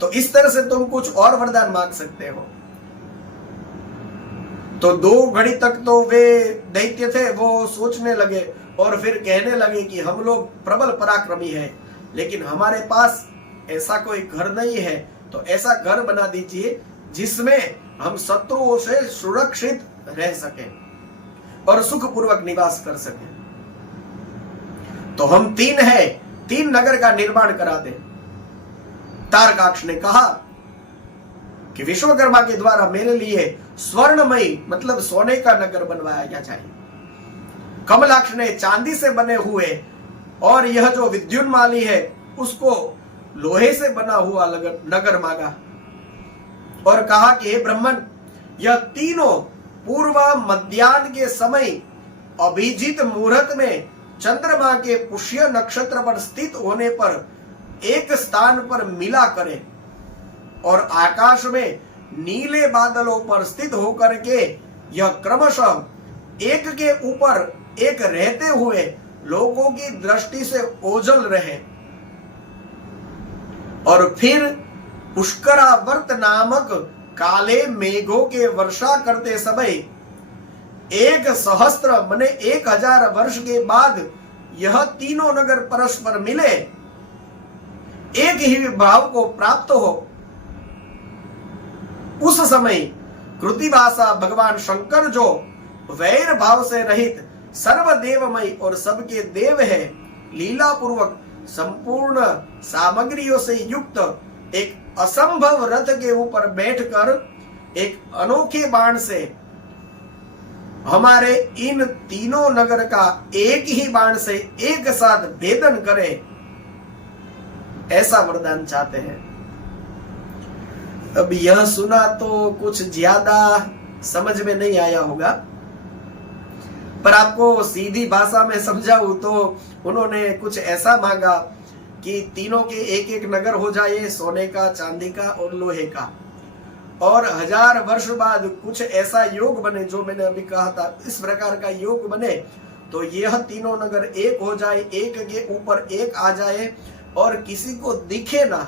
तो इस तरह से तुम कुछ और वरदान मांग सकते हो। तो 2 घड़ी तक तो वे दैत्य थे, वो सोचने लगे और फिर कहने लगे कि हम लोग प्रबल पराक्रमी हैं, लेकिन हमारे पास ऐसा कोई घर नहीं है, तो ऐसा घर बना दीजिए जिसमें हम शत्रुओं से सुरक्षित रह सकें और सुखपूर्वक निवास कर सकें। तो हम 3 हैं, 3 नगर का निर्माण करा दें। तारकाक्ष ने कहा कि विश्वकर्मा के द्वारा मेरे लिए स्वर्णमयी मतलब सोने का नगर बनवाया जाए। कमलाक्ष ने चांदी से बने हुए और यह जो विद्युन्माली है उसको लोहे से बना हुआ नगर मांगा और कहा कि हे ब्राह्मण, यह तीनों पूर्व मध्याह्न के समय अभिजीत मुहूर्त में चंद्रमा के पुष्य नक्षत्र पर स्थित होने पर एक स्थान पर मिला करें और आकाश में नीले बादलों पर स्थित होकर के यह क्रमशः एक के ऊपर एक रहते हुए लोगों की दृष्टि से ओझल रहे और फिर पुष्करावर्त नामक काले मेघों के वर्षा करते समय 1,000 माने 1000 वर्ष के बाद यह तीनों नगर परस्पर मिले, एक ही विभाव को प्राप्त हो। उस समय कृतिवासा भगवान शंकर जो वैर भाव से रहित सर्वदेवमय और सबके देव है, लीला पूर्वक संपूर्ण सामग्रियों से युक्त एक असंभव रथ के ऊपर बैठकर एक अनोखे बाण से हमारे इन तीनों नगर का एक ही बाण से एक साथ भेदन करे, ऐसा वरदान चाहते हैं। अब यह सुना तो कुछ ज्यादा समझ में नहीं आया होगा, पर आपको सीधी भाषा में समझाऊं तो उन्होंने कुछ ऐसा मांगा कि तीनों के एक एक नगर हो जाए, सोने का, चांदी का और लोहे का, और 1000 वर्ष बाद कुछ ऐसा योग बने जो मैंने अभी कहा था, इस प्रकार का योग बने तो यह तीनों नगर एक हो जाए, एक के ऊपर एक आ जाए और किसी को दिखे ना,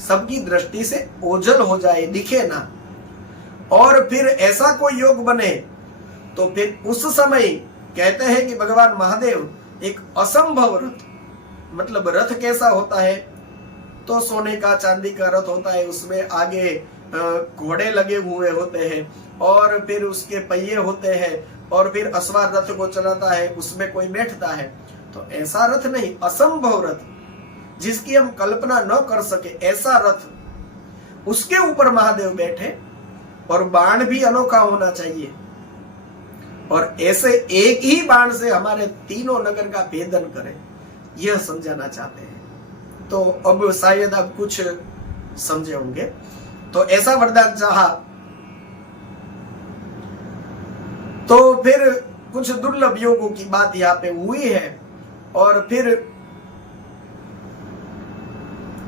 सबकी दृष्टि से ओझल हो जाए, दिखे ना। और फिर ऐसा कोई योग बने तो फिर उस समय कहते हैं कि भगवान महादेव एक असंभव रथ, मतलब रथ कैसा होता है तो सोने का, चांदी का रथ होता है, उसमें आगे घोड़े लगे हुए होते हैं और फिर उसके पहिए होते हैं और फिर अश्वार रथ को चलाता है, उसमें कोई बैठता है। तो ऐसा रथ नहीं, असंभव रथ जिसकी हम कल्पना न कर सके, ऐसा रथ, उसके ऊपर महादेव बैठे और बाण भी अनोखा होना चाहिए और ऐसे एक ही बाण से हमारे तीनों नगर का भेदन करें, यह समझाना चाहते हैं। तो अब शायद आप कुछ समझे होंगे। तो ऐसा वरदान चाहा तो फिर कुछ दुर्लभ योगों की बात यहाँ पे हुई है और फिर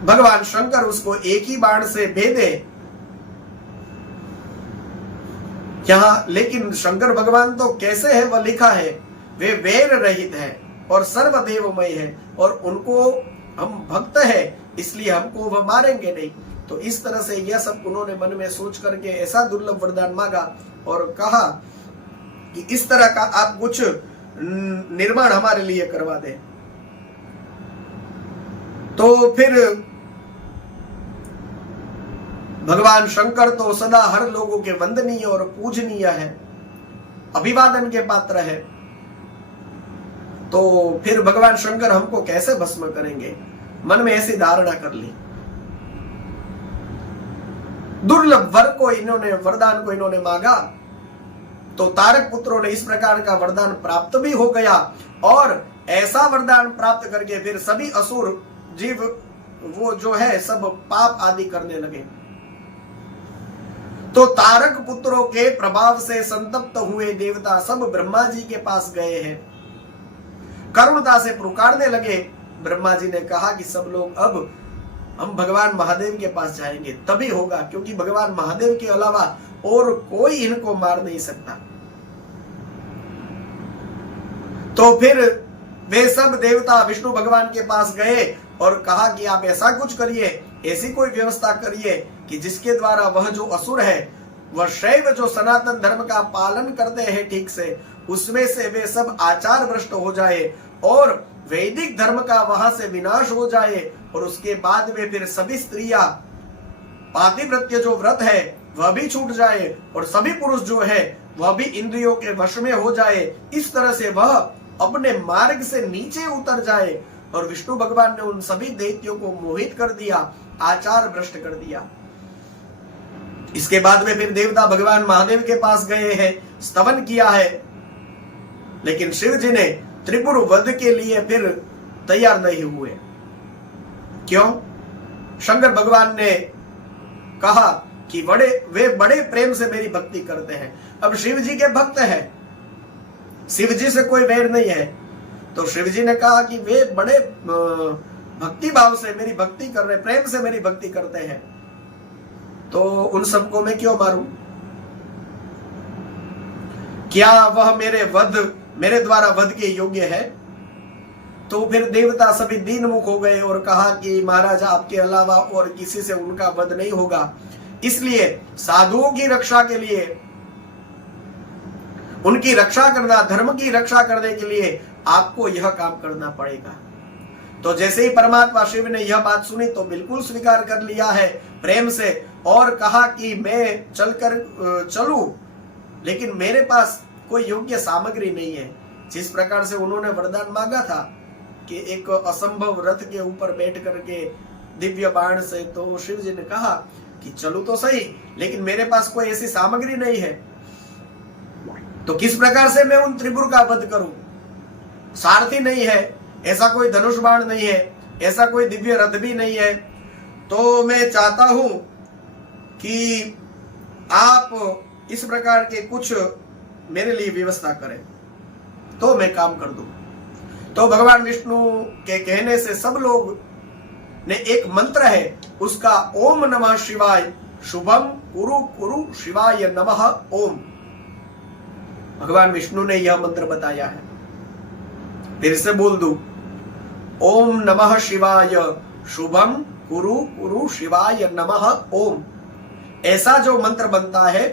भगवान शंकर उसको एक ही बाण से भेदे यहां। लेकिन शंकर भगवान तो कैसे है वह लिखा है, वे वैर रहित है और सर्वदेवमय है और उनको हम भक्त है, इसलिए हमको वह मारेंगे नहीं। तो इस तरह से यह सब उन्होंने मन में सोच करके ऐसा दुर्लभ वरदान मांगा और कहा कि इस तरह का आप कुछ निर्माण हमारे लिए करवा दें। तो फिर भगवान शंकर तो सदा हर लोगों के वंदनीय और पूजनीय है, अभिवादन के पात्र है। तो फिर भगवान शंकर हमको कैसे भस्म करेंगे, मन में ऐसी धारणा कर ली। दुर्लभ वर को इन्होंने, वरदान को इन्होंने मांगा तो तारक पुत्रों ने इस प्रकार का वरदान प्राप्त भी हो गया और ऐसा वरदान प्राप्त करके फिर सभी असुर जीव वो जो है सब पाप आदि करने लगे। तो तारक पुत्रों के प्रभाव से संतप्त हुए देवता सब ब्रह्मा जी के पास गए हैं, करुणता से पुकारने लगे। ब्रह्मा जी ने कहा कि सब लोग अब हम भगवान महादेव के पास जाएंगे, तभी होगा, क्योंकि भगवान महादेव के अलावा और कोई इनको मार नहीं सकता। तो फिर वे सब देवता विष्णु भगवान के पास गए और कहा कि आप ऐसा कुछ करिए, ऐसी कोई व्यवस्था करिए कि जिसके द्वारा वह जो असुर है, वह शैव जो सनातन धर्म का पालन करते हैं ठीक से, उसमें से वे सब आचार भ्रष्ट हो जाए और वैदिक धर्म का वहां से विनाश हो जाए, और उसके बाद में फिर सभी स्त्रियां पातिव्रत्य जो व्रत है वह भी छूट जाए और सभी पुरुष जो है वह भी इंद्रियों के वश में हो जाए। इस तरह से वह अपने मार्ग से नीचे उतर जाए। और विष्णु भगवान ने उन सभी दैत्यों को मोहित कर दिया, आचार भ्रष्ट कर दिया। इसके बाद में फिर देवता भगवान महादेव के पास गए हैं, स्तवन किया है, लेकिन शिव जी ने त्रिपुर वध के लिए फिर तैयार नहीं हुए। क्यों? शंकर भगवान ने कहा कि वे बड़े प्रेम से मेरी भक्ति करते हैं। अब शिव जी के भक्त हैं, शिव जी से कोई वैर नहीं है, तो शिव जी ने कहा कि वे बड़े भक्ति भाव से मेरी भक्ति कर रहे, प्रेम से मेरी भक्ति करते हैं, तो उन सबको मैं क्यों मारूं? क्या वह मेरे द्वारा वध के योग्य है? तो फिर देवता सभी दीनमुख हो गए और कहा कि महाराज आपके अलावा और किसी से उनका वध नहीं होगा, इसलिए साधुओं की रक्षा के लिए, उनकी रक्षा करना, धर्म की रक्षा करने के लिए आपको यह काम करना पड़ेगा। तो जैसे ही परमात्मा शिव ने यह बात सुनी तो बिल्कुल स्वीकार कर लिया है प्रेम से, और कहा कि मैं चलूं, लेकिन मेरे पास कोई योग्य सामग्री नहीं है। जिस प्रकार से उन्होंने वरदान मांगा था कि एक असंभव रथ के ऊपर बैठ करके दिव्य बाण से, तो शिव जी ने कहा कि चलूं तो सही, लेकिन मेरे पास कोई ऐसी सामग्री नहीं है, तो किस प्रकार से मैं उन त्रिपुर का वध करूं? सारथी नहीं है, ऐसा कोई धनुष बाण नहीं है, ऐसा कोई दिव्य रथ भी नहीं है, तो मैं चाहता हूं कि आप इस प्रकार के कुछ मेरे लिए व्यवस्था करें, तो मैं काम कर दूं। तो भगवान विष्णु के कहने से सब लोग ने एक मंत्र है उसका, ओम नमः शिवाय शुभम कुरु कुरु शिवाय नमः ओम। भगवान विष्णु ने यह मंत्र बताया है, फिर से बोल दूं, ओम नमः शिवाय शुभम कुरु कुरु शिवाय नमः ओम। ऐसा जो मंत्र बनता है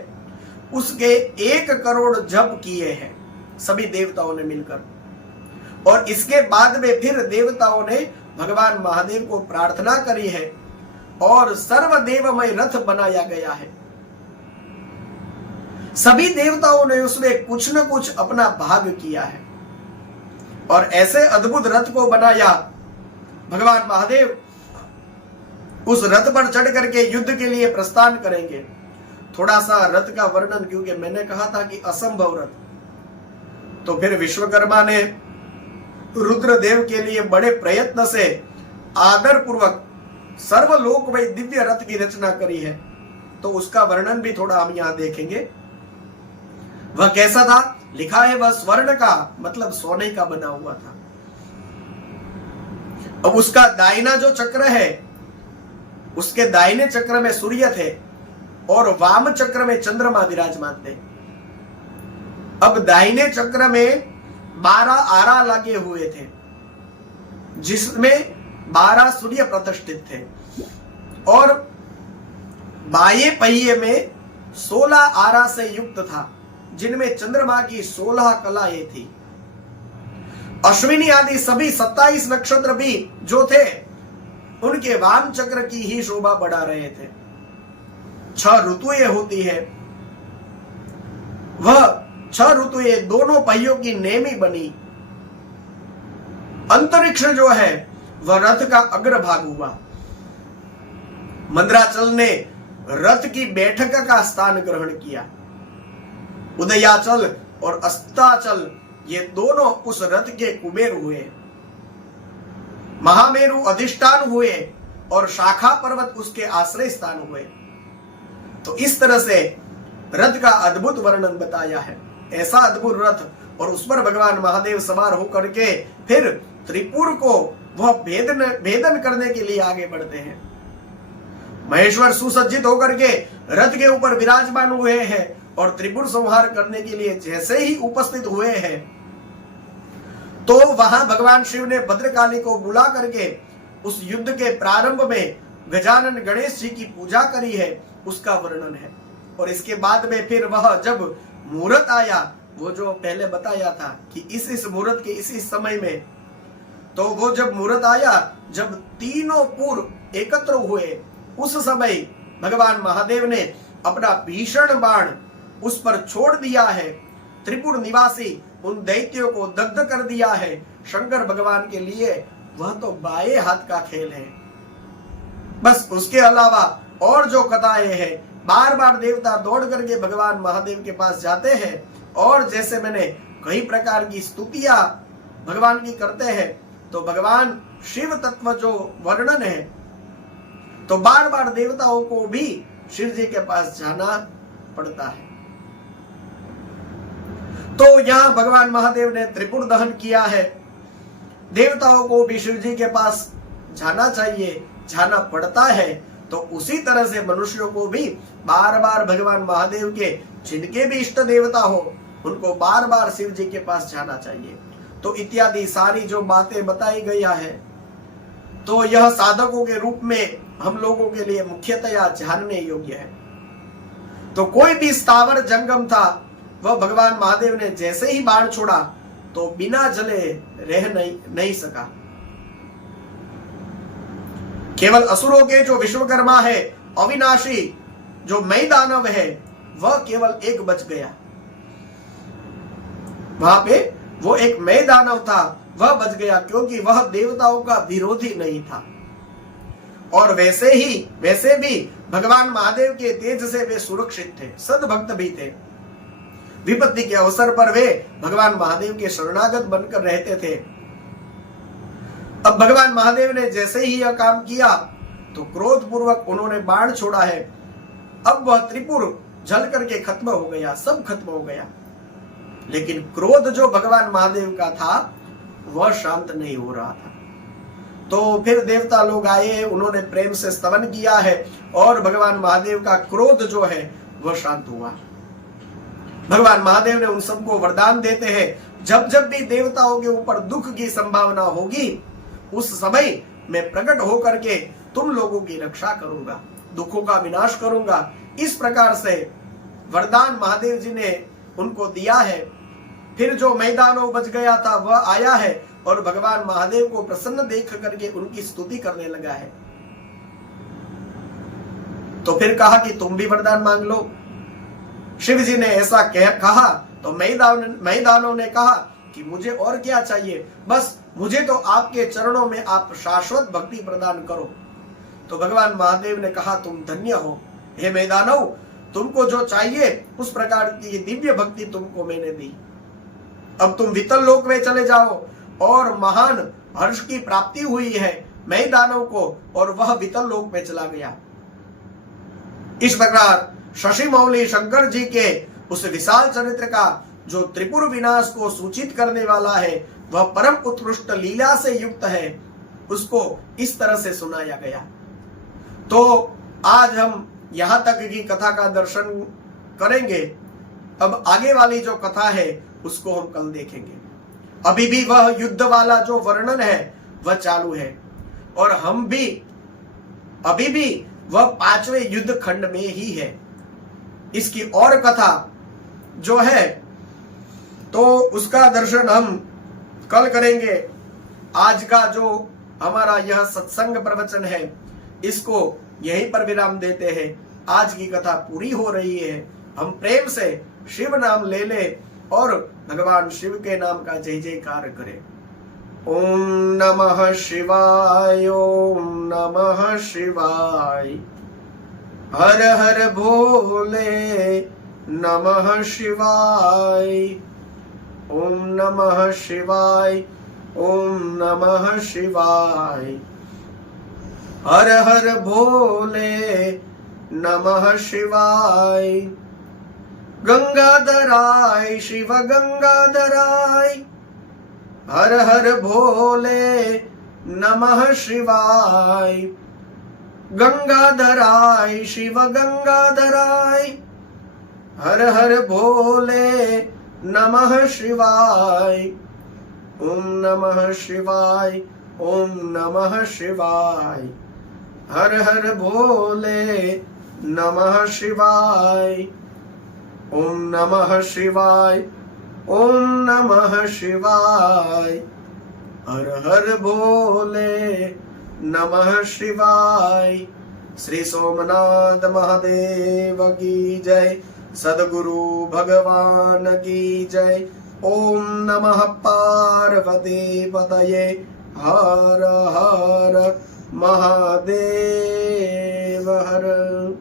उसके 1 करोड़ जप किए हैं सभी देवताओं ने मिलकर, और इसके बाद में फिर देवताओं ने भगवान महादेव को प्रार्थना करी है और सर्वदेवमय रथ बनाया गया है। सभी देवताओं ने उसमें कुछ न कुछ अपना भाग किया है और ऐसे अद्भुत रथ को बनाया। भगवान महादेव उस रथ पर चढ़ करके युद्ध के लिए प्रस्थान करेंगे। थोड़ा सा रथ का वर्णन, क्योंकि मैंने कहा था कि असंभव रथ, तो फिर विश्वकर्मा ने रुद्रदेव के लिए बड़े प्रयत्न से आदर पूर्वक सर्वलोकमय दिव्य रथ की रचना करी है, तो उसका वर्णन भी थोड़ा हम यहां देखेंगे। वह कैसा था? लिखा है वह स्वर्ण का, मतलब सोने का बना हुआ था। अब उसका दाहिना जो चक्र है, उसके दाहिने चक्र में सूर्य थे और वाम चक्र में चंद्रमा विराजमान थे। अब दाहिने चक्र में 12 आरा लगे हुए थे, जिसमें 12 सूर्य प्रतिष्ठित थे, और बाएं पहिए में 16 आरा से युक्त था, जिनमें चंद्रमा की 16 कलाएं थी। अश्विनी आदि सभी 27 नक्षत्र भी जो थे उनके वाम चक्र की ही शोभा बढ़ा रहे थे। 6 ऋतुएं होती है, वह 6 ऋतुएं दोनों पहियों की नेमी बनी। अंतरिक्ष जो है वह रथ का अग्रभाग हुआ। मंदराचल ने रथ की बैठक का स्थान ग्रहण किया। उदयाचल और अस्ताचल ये दोनों उस रथ के कुबेर हुए। महामेरु अधिष्ठान हुए और शाखा पर्वत उसके आश्रय स्थान हुए। तो इस तरह से रथ का अद्भुत वर्णन बताया है। ऐसा अद्भुत रथ, और उस पर भगवान महादेव सवार होकर के फिर त्रिपुर को वह भेदन करने के लिए आगे बढ़ते हैं। महेश्वर सुसज्जित होकर के रथ के ऊपर विराजमान हुए हैं और त्रिपुर संहार करने के लिए जैसे ही उपस्थित हुए हैं, तो वहां भगवान शिव ने भद्रकाली को बुला करके उस युद्ध के प्रारंभ में गजानन गणेश जी की पूजा करी है, उसका वर्णन है। और इसके बाद में फिर वह जब मुहूर्त आया, वो जो पहले बताया था कि इस मुहूर्त के इस समय में, तो वो जब मुहूर्त आया, जब तीनों पूर्व एकत्र हुए, उस समय भगवान महादेव ने अपना भीषण बाण उस पर छोड़ दिया है। त्रिपुर निवासी उन दैत्यों को दग्ध कर दिया है। शंकर भगवान के लिए वह तो बाएं हाथ का खेल है। बस उसके अलावा और जो कथाएं हैं, बार बार देवता दौड़ करके भगवान महादेव के पास जाते हैं और जैसे मैंने कई प्रकार की स्तुतियां भगवान की करते हैं, तो भगवान शिव तत्व जो वर्णन है, तो बार बार देवताओं को भी शिव जी के पास जाना पड़ता है। तो यहां भगवान महादेव ने त्रिपुर दहन किया है। देवताओं को भी शिव जी के पास जाना चाहिए, जाना पड़ता है। तो उसी तरह से मनुष्यों को भी बार बार भगवान महादेव के जिनके भी इष्ट देवता हो, उनको बार बार शिव जी के पास जाना चाहिए। तो इत्यादि सारी जो बातें बताई गई है, तो यह साधकों के रूप में हम लोगों के लिए मुख्यतया जानने योग्य है। तो कोई भी स्थावर जंगम था, वह भगवान महादेव ने जैसे ही बाण छोड़ा तो बिना जले रह नहीं सका। केवल असुरों के जो विश्वकर्मा है, अविनाशी जो मई दानव है, वह केवल एक बच गया। वहां पे वो एक मई दानव था, वह बच गया, क्योंकि वह देवताओं का विरोधी नहीं था। और वैसे भी भगवान महादेव के तेज से वे सुरक्षित थे, सद्भक्त भी थे। विपत्ति के अवसर पर वे भगवान महादेव के शरणागत बनकर रहते थे। अब भगवान महादेव ने जैसे ही यह काम किया, तो क्रोध पूर्वक उन्होंने बाण छोड़ा है। अब वह त्रिपुर जल करके खत्म हो गया, सब खत्म हो गया। लेकिन क्रोध जो भगवान महादेव का था, वह शांत नहीं हो रहा था। तो फिर देवता लोग आए, उन्होंने प्रेम से स्तवन किया है और भगवान महादेव का क्रोध जो है वह शांत हुआ। भगवान महादेव ने उन सबको वरदान देते हैं, जब जब भी देवताओं के ऊपर दुख की संभावना होगी, उस समय मैं प्रकट होकर के तुम लोगों की रक्षा करूंगा, दुखों का विनाश करूंगा। इस प्रकार से वरदान महादेव जी ने उनको दिया है। फिर जो मैदानों बच गया था, वह आया है और भगवान महादेव को प्रसन्न देख करके उनकी स्तुति करने लगा है। तो फिर कहा कि तुम भी वरदान मांग लो। शिव जी ने ऐसा कहा तो मैदानों ने कहा कि मुझे और क्या चाहिए, बस मुझे तो आपके चरणों में आप शाश्वत भक्ति प्रदान करो। तो भगवान महादेव ने कहा, तुम धन्य हो हे मैदानव, तुमको जो चाहिए उस प्रकार की दिव्य भक्ति तुमको मैंने दी। अब तुम वितल लोक में चले जाओ। और महान हर्ष की प्राप्ति हुई है मैदानव को, और वह वितल लोक में चला गया। इस प्रकार शशि मौली शंकर जी के उस विशाल चरित्र का जो त्रिपुर विनाश को सूचित करने वाला है, वह परम उत्कृष्ट लीला से युक्त है, उसको इस तरह से सुनाया गया। तो आज हम यहां तक की कथा का दर्शन करेंगे। अब आगे वाली जो कथा है उसको हम कल देखेंगे। अभी भी वह युद्ध वाला जो वर्णन है वह चालू है, और हम भी अभी भी वह 5वें युद्ध खंड में ही है। इसकी और कथा जो है तो उसका दर्शन हम कल करेंगे। आज का जो हमारा यह सत्संग प्रवचन है, इसको यहीं पर विराम देते हैं। आज की कथा पूरी हो रही है। हम प्रेम से शिव नाम ले ले और भगवान शिव के नाम का जय जयकार करें। ओम नमः शिवाय, ओम नमः शिवाय, हर हर भोले नमः शिवाय, ओम नमः शिवाय, ओम नमः शिवाय, हर हर भोले नमः शिवाय। गंगाधराय शिव गंगाधराय, हर हर भोले नमः शिवाय। गंगाधराय शिव गंगाधराय, हर हर भोले नमः शिवाय। ओम नमः शिवाय, ओम नमः शिवाय। हर हर भोले नमः शिवाय, ओम नमः शिवाय, ओम नमः शिवाय। हर हर भोले नमः शिवाय। श्री सोमनाथ महादेव की जय, सद्गुरु भगवान की जय। ओम नमः पार्वती पतये, हर हर महादेव हर।